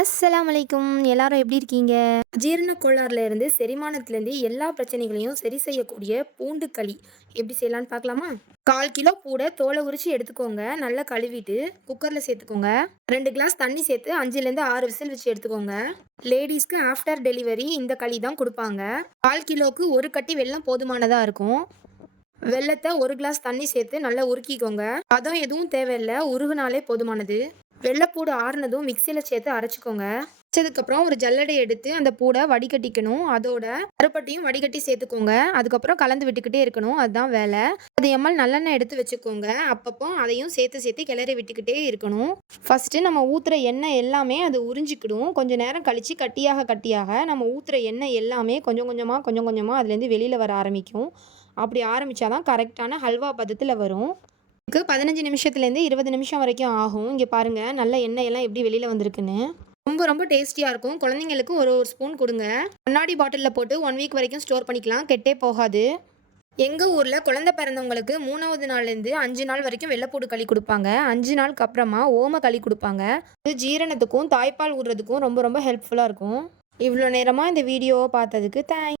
அஸ்லாம் வலைக்கும் எல்லாரும் எப்படி இருக்கீங்க? ஜீரண கோளாறுல இருந்து செரிமானத்துலேருந்து எல்லா பிரச்சனைகளையும் சரி செய்யக்கூடிய பூண்டு களி எப்படி செய்யலாம்னு பார்க்கலாமா? கால் கிலோ பூடை தோலை உரிச்சு எடுத்துக்கோங்க. நல்லா கழுவிட்டு குக்கரில் சேர்த்துக்கோங்க. ரெண்டு கிளாஸ் தண்ணி சேர்த்து அஞ்சுலேருந்து ஆறு விசில் வச்சு எடுத்துக்கோங்க. லேடிஸ்க்கு ஆஃப்டர் டெலிவரி இந்த களி தான் கொடுப்பாங்க. கால் கிலோவுக்கு ஒரு கட்டி வெள்ளம் போதுமானதாக இருக்கும். வெள்ளத்தை ஒரு கிளாஸ் தண்ணி சேர்த்து நல்லா உருக்கிக்கோங்க. பதம் எதுவும் தேவையில்லை. உருகுனாலே போதுமானது. வெள்ளைப்பூடு ஆறுனதும் மிக்சியில் சேர்த்து அரைச்சிக்கோங்க. அரைச்சதுக்கப்புறம் ஒரு ஜல்லடை எடுத்து அந்த பூடை வடிகட்டிக்கணும். அதோட கருப்பட்டியும் வடிகட்டி சேர்த்துக்கோங்க. அதுக்கப்புறம் கலந்து விட்டுக்கிட்டே இருக்கணும். அதுதான் வேலை. அது எம்மல் நல்லெண்ணெய் எடுத்து வச்சுக்கோங்க. அப்பப்போ அதையும் சேர்த்து சேர்த்து கிளறி விட்டுக்கிட்டே இருக்கணும். ஃபஸ்ட்டு நம்ம ஊற்றுற எண்ணெய் எல்லாமே அது உறிஞ்சிக்கிடும். கொஞ்சம் நேரம் கழித்து கட்டியாக கட்டியாக நம்ம ஊற்றுற எண்ணெய் எல்லாமே கொஞ்சம் கொஞ்சமாக கொஞ்சம் கொஞ்சமாக அதுலேருந்து வெளியில் வர ஆரம்பிக்கும். அப்படி ஆரம்பித்தாதான் கரெக்டான ஹல்வா பதத்தில் வரும். இதுக்கு பதினஞ்சு நிமிஷத்துலேருந்து இருபது நிமிஷம் வரைக்கும் ஆகும். இங்கே பாருங்கள் நல்ல எண்ணெய் எல்லாம் எப்படி வெளியில் வந்திருக்குன்னு. ரொம்ப ரொம்ப டேஸ்டியாக இருக்கும். குழந்தைங்களுக்கு ஒரு ஒரு ஸ்பூன் கொடுங்க. கண்ணாடி பாட்டிலில் போட்டு ஒன் வீக் வரைக்கும் ஸ்டோர் பண்ணிக்கலாம். கெட்டே போகாது. எங்கள் ஊரில் குழந்தை பிறந்தவங்களுக்கு மூணாவது நாள்லேருந்து அஞ்சு நாள் வரைக்கும் வெள்ளைப்பூடு களி கொடுப்பாங்க. அஞ்சு நாளுக்கு அப்புறமா ஓம களி கொடுப்பாங்க. இது ஜீரணத்துக்கும் தாய்ப்பால் ஊடுறதுக்கும் ரொம்ப ரொம்ப ஹெல்ப்ஃபுல்லாக இருக்கும். இவ்வளோ நேரமாக இந்த வீடியோவை பார்த்ததுக்கு தேங்க்